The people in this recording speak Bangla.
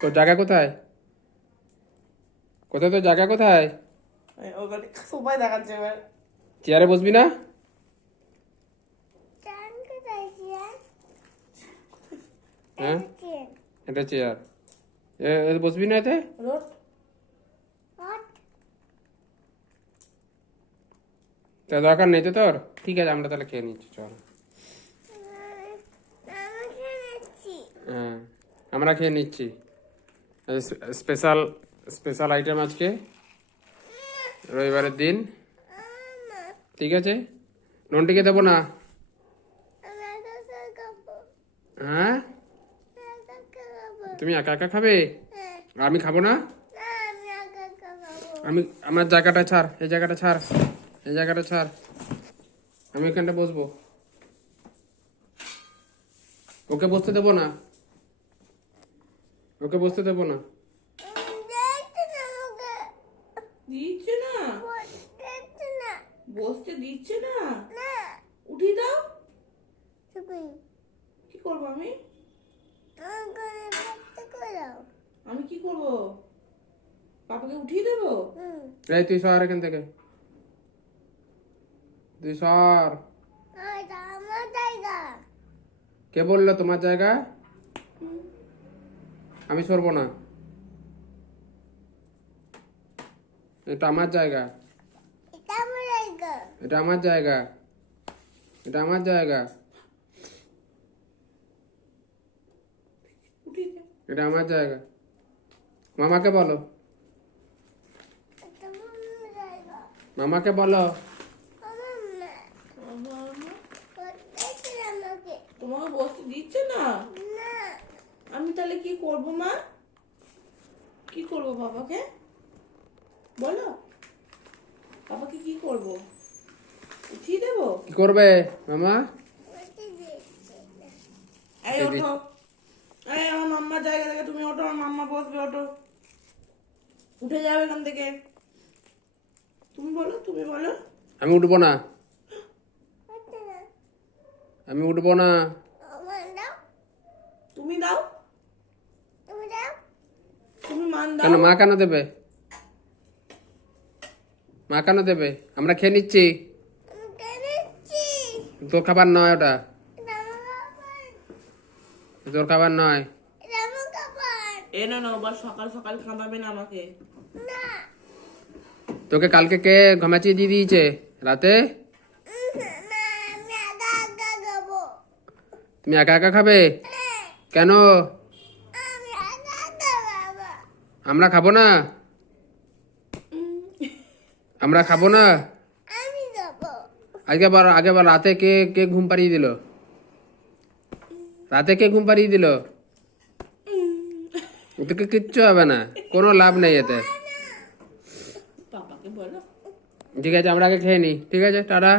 তোর জায়গা কোথায়? কোথায় তোর জায়গা কোথায়? ওখানে সবাই দেখাচ্ছে এবার। চেয়ারে বসবি না? হ্যাঁ, এটা চেয়ার। বসবি না এতে? রোড তা দরকার নেই তো তোর? ঠিক আছে, আমরা তাহলে খেয়ে নিচ্ছি, চল। হ্যাঁ, আমরা খেয়ে নিচ্ছি। স্পেশাল স্পেশাল আইটেম আজকে, রবিবারের দিন। ঠিক আছে, নন্টিকে দেবো না? হ্যাঁ, তুমি একা একা খাবে? আমি খাবো না? আমার জায়গাটা ছাড়, এই জায়গাটা ছাড়, এই জায়গাটা ছাড়। আমি এখানটা বসবো, ওকে বসতে দেবো না, ওকে বসতে দেবো না। দিচ্ছে না, বসতে দিচ্ছে না। উঠিয়ে দাও। কি করবো আমি? আমি কি করবো? পাপাকে উঠিয়ে দেবো? এই তুই সর এখান থেকে, তুই সর। কে বললো তোমার জায়গা? আমি সরবো না, এটা আমার জায়গা, এটা আমার জায়গা, এটা আমার জায়গা, উঠিয়ে দে। এটা আমার জায়গা। মামাকে বলো, মামাকে বলো। তোমাকে বসতে দিচ্ছে না? আমি তাহলে কি করবো মা? কি করবো বাবাকে? বলো, বাবাকে কি করবো? উঠিয়ে দেবো? কি করবে মামা? এই ওঠো, এই আমার মাম্মার জায়গা থেকে তুমি ওঠো, আমার মাম্মা বসবে, ওঠো। উঠে যাবে এখান থেকে। তুমি বলো, তুমি বলো। আমি উঠবো না, আমি উঠবো না। তুমি দাও, তুমি মান কেন? দাও। মা কেন দেবে? মা কেন দেবে? আমরা খেয়ে নিচ্ছি, তোর খাবার নয় ওটা, তোর খাবার নয়। এ না না, আবার সকাল সকাল খাওয়াবে না আমাকে। তোকে কালকে কে ঘুমাচিয়ে দিয়ে দিয়েছে রাতে? তুমি একা একা খাবে? কেন? আমরা খাবো না? আমরা খাবো না? আগেবার রাতে কে কে ঘুম পাড়িয়ে দিল? রাতে কে ঘুম পাড়িয়ে দিল? তোকে কিচ্ছু হবে না, কোনো লাভ নেই এতে। পাপাকে বলো। ঠিক আছে, আমরা আগে খেয়ে নিই। ঠিক আছে, টাটা।